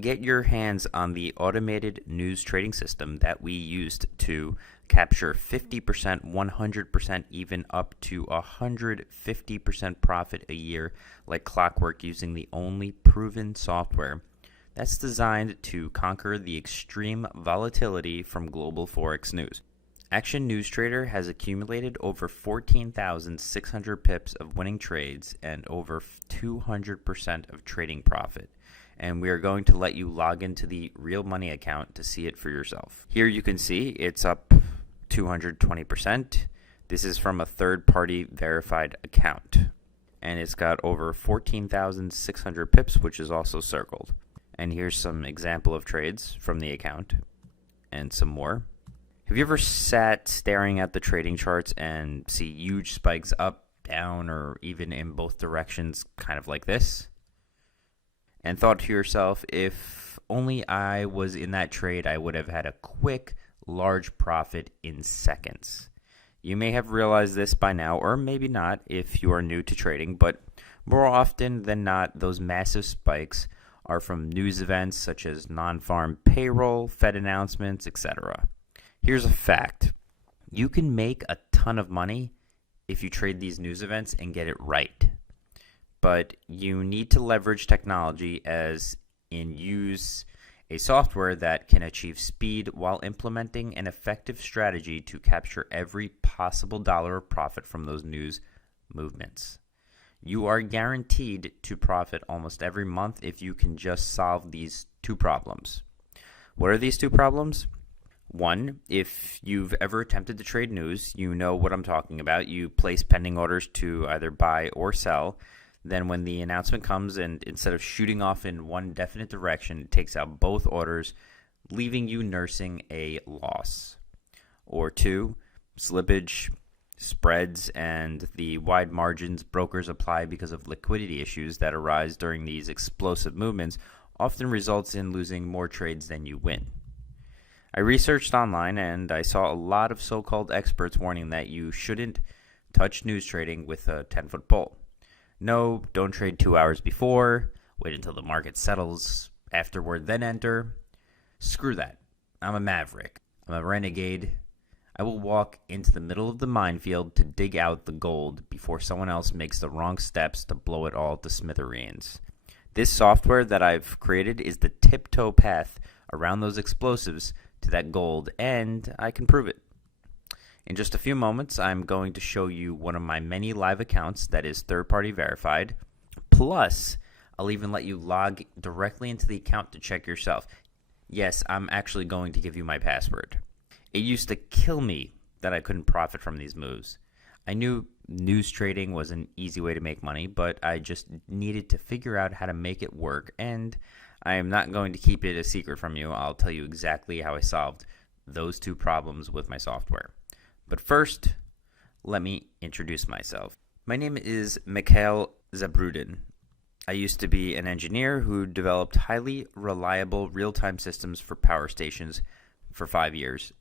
get your hands on the automated news trading system that we used to capture 50%, 100%, even up to 150% profit a year like clockwork using the only proven software that's designed to conquer the extreme volatility from global Forex news. Action News Trader has accumulated over 14,600 pips of winning trades and over 200% of trading profit. And we are going to let you log into the Real Money account to see it for yourself. Here you can see it's up 220%. This is from a third-party verified account. And it's got over 14,600 pips, which is also circled. And here's some example of trades from the account and some more. Have you ever sat staring at the trading charts and see huge spikes up, down, or even in both directions, kind of like this? And thought to yourself, if only I was in that trade, I would have had a quick, large profit in seconds. You may have realized this by now, or maybe not if you are new to trading, but more often than not, those massive spikes are from news events such as non-farm payroll, Fed announcements, etc. Here's a fact. You can make a ton of money if you trade these news events and get it right. But you need to leverage technology as in use a software that can achieve speed while implementing an effective strategy to capture every possible dollar of profit from those news movements. You are guaranteed to profit almost every month if you can just solve these two problems. What are these two problems? One, if you've ever attempted to trade news, you know what I'm talking about. You place pending orders to either buy or sell. Then when the announcement comes and instead of shooting off in one definite direction, it takes out both orders, leaving you nursing a loss. Or two, slippage, spreads, and the wide margins brokers apply because of liquidity issues that arise during these explosive movements often results in losing more trades than you win. I researched online and I saw a lot of so-called experts warning that you shouldn't touch news trading with a 10-foot pole. No, don't trade 2 hours before, wait until the market settles, afterward then enter. Screw that. I'm a maverick. I'm a renegade. I will walk into the middle of the minefield to dig out the gold before someone else makes the wrong steps to blow it all to smithereens. This software that I've created is the tiptoe path around those explosives to that gold, and I can prove it. In just a few moments, I'm going to show you one of my many live accounts that is third-party verified. Plus, I'll even let you log directly into the account to check yourself. Yes, I'm actually going to give you my password. It used to kill me that I couldn't profit from these moves. I knew news trading was an easy way to make money, but I just needed to figure out how to make it work, and I am not going to keep it a secret from you. I'll tell you exactly how I solved those two problems with my software. But first, let me introduce myself. My name is Mikhail Zaprudin. I used to be an engineer who developed highly reliable real-time systems for power stations for 5 years.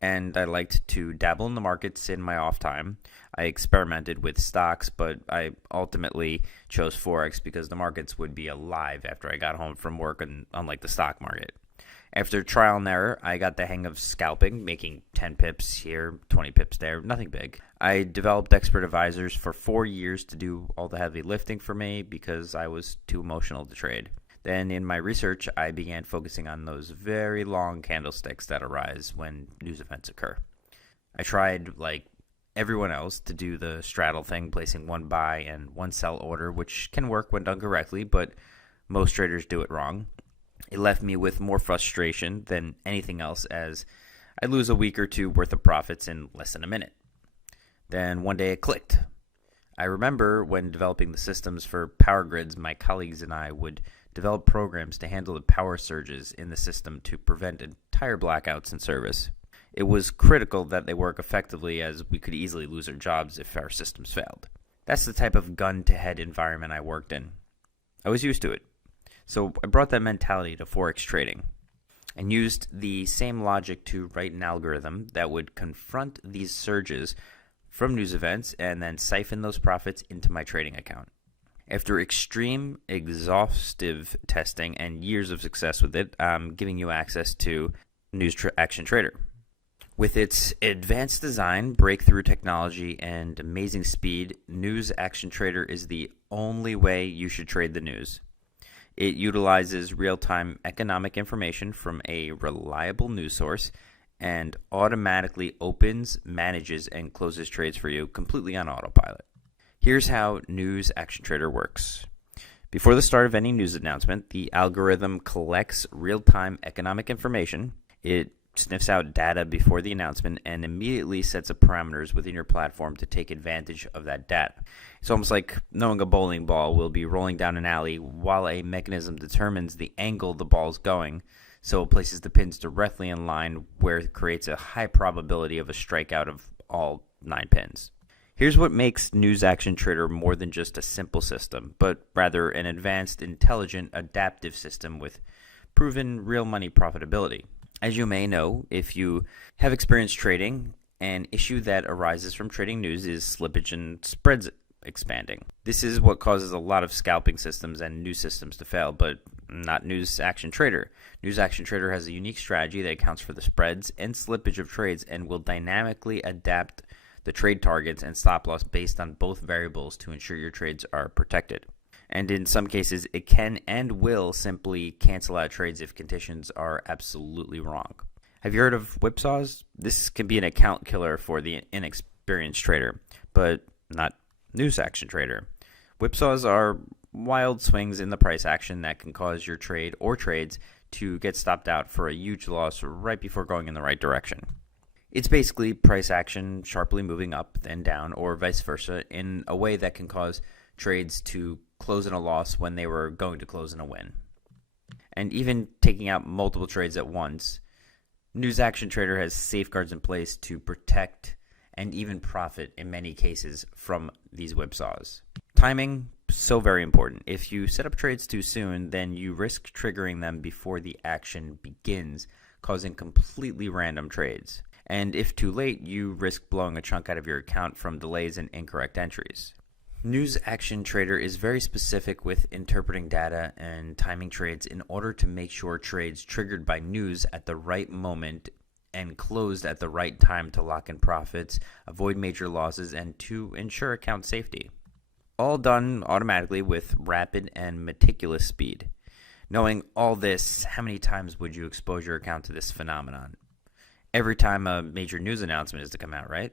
And I liked to dabble in the markets in my off time. I experimented with stocks, but I ultimately chose Forex because the markets would be alive after I got home from work, and unlike the stock market. After trial and error, I got the hang of scalping, making 10 pips here, 20 pips there, nothing big. I developed expert advisors for 4 years to do all the heavy lifting for me because I was too emotional to trade. Then in my research, I began focusing on those very long candlesticks that arise when news events occur. I tried, like everyone else, to do the straddle thing, placing one buy and one sell order, which can work when done correctly, but most traders do it wrong. It left me with more frustration than anything else as I lose a week or two worth of profits in less than a minute. Then one day it clicked. I remember when developing the systems for power grids, my colleagues and I would develop programs to handle the power surges in the system to prevent entire blackouts in service. It was critical that they work effectively as we could easily lose our jobs if our systems failed. That's the type of gun-to-head environment I worked in. I was used to it. So I brought that mentality to Forex trading and used the same logic to write an algorithm that would confront these surges from news events and then siphon those profits into my trading account. After extreme, exhaustive testing and years of success with it, I'm giving you access to Action Trader. With its advanced design, breakthrough technology, and amazing speed, Action Trader is the only way you should trade the news. It utilizes real-time economic information from a reliable news source and automatically opens, manages, and closes trades for you completely on autopilot. Here's how Action Trader works. Before the start of any news announcement, the algorithm collects real-time economic information. It sniffs out data before the announcement and immediately sets up parameters within your platform to take advantage of that data. It's almost like knowing a bowling ball will be rolling down an alley while a mechanism determines the angle the ball is going, so it places the pins directly in line where it creates a high probability of a strikeout of all 9 pins. Here's what makes Action Trader more than just a simple system, but rather an advanced, intelligent, adaptive system with proven real money profitability. As you may know, if you have experience trading, an issue that arises from trading news is slippage and spreads expanding. This is what causes a lot of scalping systems and news systems to fail, but not Action Trader. Action Trader has a unique strategy that accounts for the spreads and slippage of trades and will dynamically adapt the trade targets and stop loss based on both variables to ensure your trades are protected. And in some cases, it can and will simply cancel out trades if conditions are absolutely wrong. Have you heard of whipsaws? This can be an account killer for the inexperienced trader, but not Action Trader. Whipsaws are wild swings in the price action that can cause your trade or trades to get stopped out for a huge loss right before going in the right direction. It's basically price action sharply moving up then down or vice versa in a way that can cause trades to close in a loss when they were going to close in a win. And even taking out multiple trades at once, Action Trader has safeguards in place to protect and even profit in many cases from these whipsaws. Timing, so very important. If you set up trades too soon, then you risk triggering them before the action begins, causing completely random trades. And if too late, you risk blowing a chunk out of your account from delays and incorrect entries. Action Trader is very specific with interpreting data and timing trades in order to make sure trades triggered by news at the right moment and closed at the right time to lock in profits, avoid major losses, and to ensure account safety. All done automatically with rapid and meticulous speed. Knowing all this, how many times would you expose your account to this phenomenon? Every time a major news announcement is to come out, right?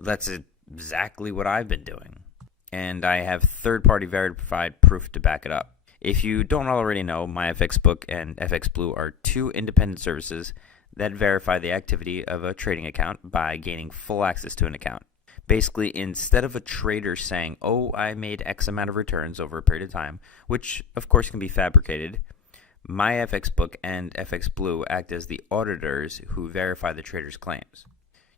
That's exactly what I've been doing. And I have third-party verified proof to back it up. If you don't already know, MyFXBook and FXBlue are two independent services that verify the activity of a trading account by gaining full access to an account. Basically, instead of a trader saying, oh, I made X amount of returns over a period of time, which of course can be fabricated, MyFXBook and FXBlue act as the auditors who verify the trader's claims.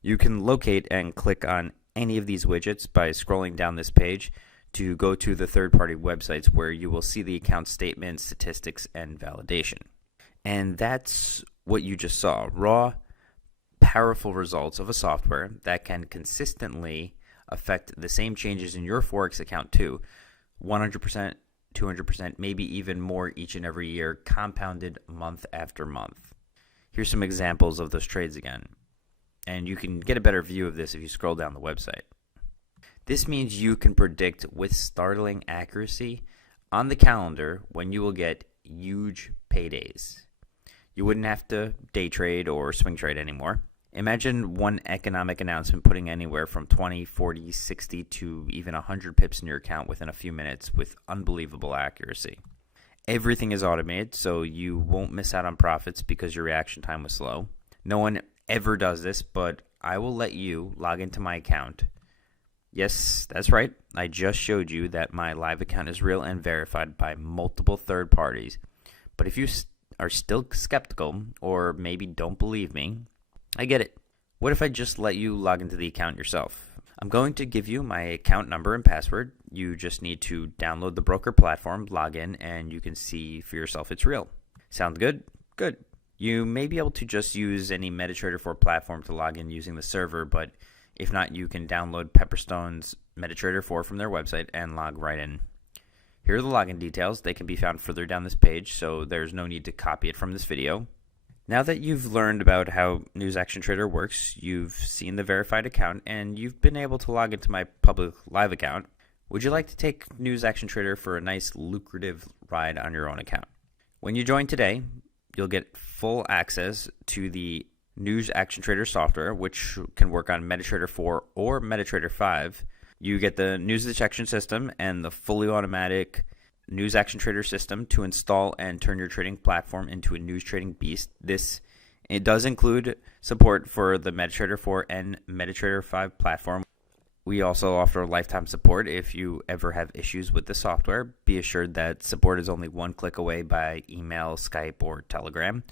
You can locate and click on any of these widgets by scrolling down this page to go to the third-party websites where you will see the account statement, statistics, and validation. And that's what you just saw, raw, powerful results of a software that can consistently affect the same changes in your Forex account too, 100%, 200%, maybe even more each and every year, compounded month after month. Here's some examples of those trades again. And you can get a better view of this if you scroll down the website. This means you can predict with startling accuracy on the calendar when you will get huge paydays. You wouldn't have to day trade or swing trade anymore. Imagine one economic announcement putting anywhere from 20, 40, 60 to even 100 pips in your account within a few minutes with unbelievable accuracy. Everything is automated, so you won't miss out on profits because your reaction time was slow. No one ever does this, but I will let you log into my account. Yes, that's right. I just showed you that my live account is real and verified by multiple third parties. But if you are still skeptical or maybe don't believe me, I get it. What if I just let you log into the account yourself? I'm going to give you my account number and password. You just need to download the broker platform, log in, and you can see for yourself it's real. Sound good? Good. You may be able to just use any Metatrader 4 platform to log in using the server, but if not, you can download Pepperstone's Metatrader 4 from their website and log right in. Here are the login details. They can be found further down this page, so there's no need to copy it from this video. Now that you've learned about how News Action Trader works, you've seen the verified account, and you've been able to log into my public live account, would you like to take News Action Trader for a nice lucrative ride on your own account? When you join today, you'll get full access to the News Action Trader software, which can work on Metatrader 4 or Metatrader 5. You get the news detection system and the fully automatic News Action Trader system to install and turn your trading platform into a news trading beast. It does include support for the Metatrader 4 and Metatrader 5 platform. We also offer lifetime support if you ever have issues with the software. Be assured that support is only one click away by email, Skype, or Telegram.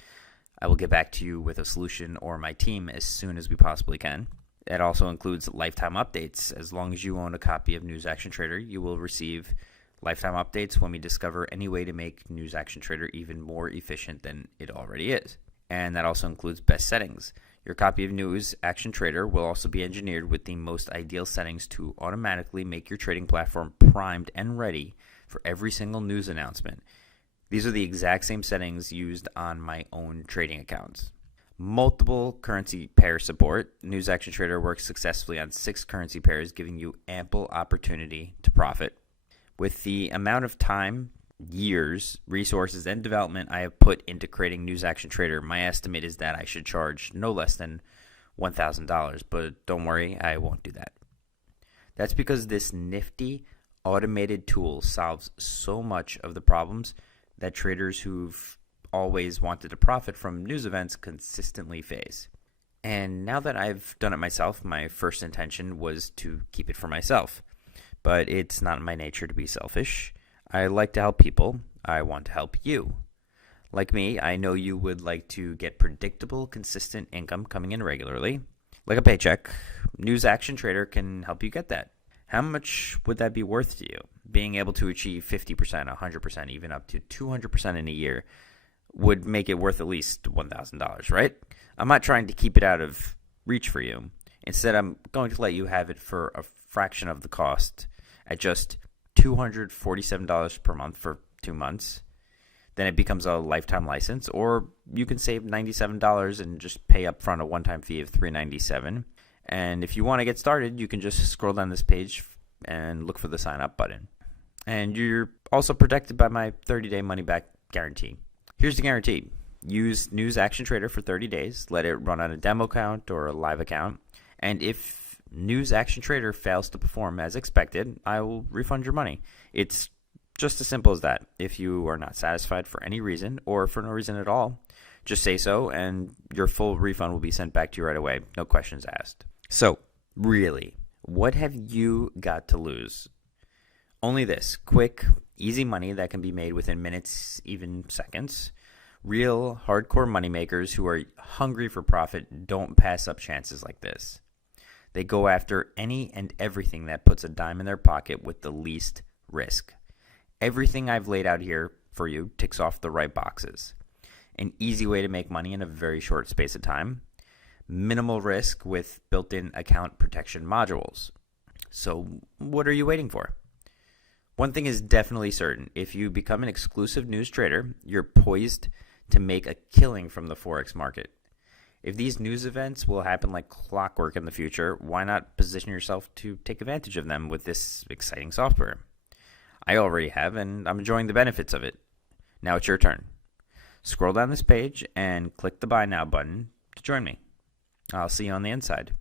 I will get back to you with a solution or my team as soon as we possibly can. It also includes lifetime updates. As long as you own a copy of News Action Trader, you will receive lifetime updates when we discover any way to make News Action Trader even more efficient than it already is. And that also includes best settings. Your copy of News Action Trader will also be engineered with the most ideal settings to automatically make your trading platform primed and ready for every single news announcement. These are the exact same settings used on my own trading accounts. Multiple currency pair support. News Action Trader works successfully on 6 currency pairs, giving you ample opportunity to profit. With the amount of time, years, resources, and development I have put into creating News Action Trader, my estimate is that I should charge no less than $1,000, but don't worry, I won't do that. That's because this nifty automated tool solves so much of the problems that traders who've always wanted to profit from news events consistently face. And now that I've done it myself, my first intention was to keep it for myself. But it's not in my nature to be selfish. I like to help people. I want to help you. Like me, I know you would like to get predictable, consistent income coming in regularly, like a paycheck. News Action Trader can help you get that. How much would that be worth to you? Being able to achieve 50%, 100%, even up to 200% in a year would make it worth at least $1,000, right? I'm not trying to keep it out of reach for you. Instead, I'm going to let you have it for a fraction of the cost at just $247 per month for 2 months. Then it becomes a lifetime license, or you can save $97 and just pay up front a one-time fee of $397. And if you want to get started, you can just scroll down this page and look for the sign up button. And you're also protected by my 30-day money-back guarantee. Here's the guarantee. Use News Action Trader for 30 days. Let it run on a demo account or a live account. And if News Action Trader fails to perform as expected, I will refund your money. It's just as simple as that. If you are not satisfied for any reason or for no reason at all, just say so and your full refund will be sent back to you right away. No questions asked. So, really, what have you got to lose? Only this: quick, easy money that can be made within minutes, even seconds. Real, hardcore moneymakers who are hungry for profit don't pass up chances like this. They go after any and everything that puts a dime in their pocket with the least risk. Everything I've laid out here for you ticks off the right boxes. An easy way to make money in a very short space of time. Minimal risk with built-in account protection modules. So what are you waiting for? One thing is definitely certain. If you become an exclusive news trader, you're poised to make a killing from the Forex market. If these news events will happen like clockwork in the future, why not position yourself to take advantage of them with this exciting software? I already have, and I'm enjoying the benefits of it. Now it's your turn. Scroll down this page and click the Buy Now button to join me. I'll see you on the inside.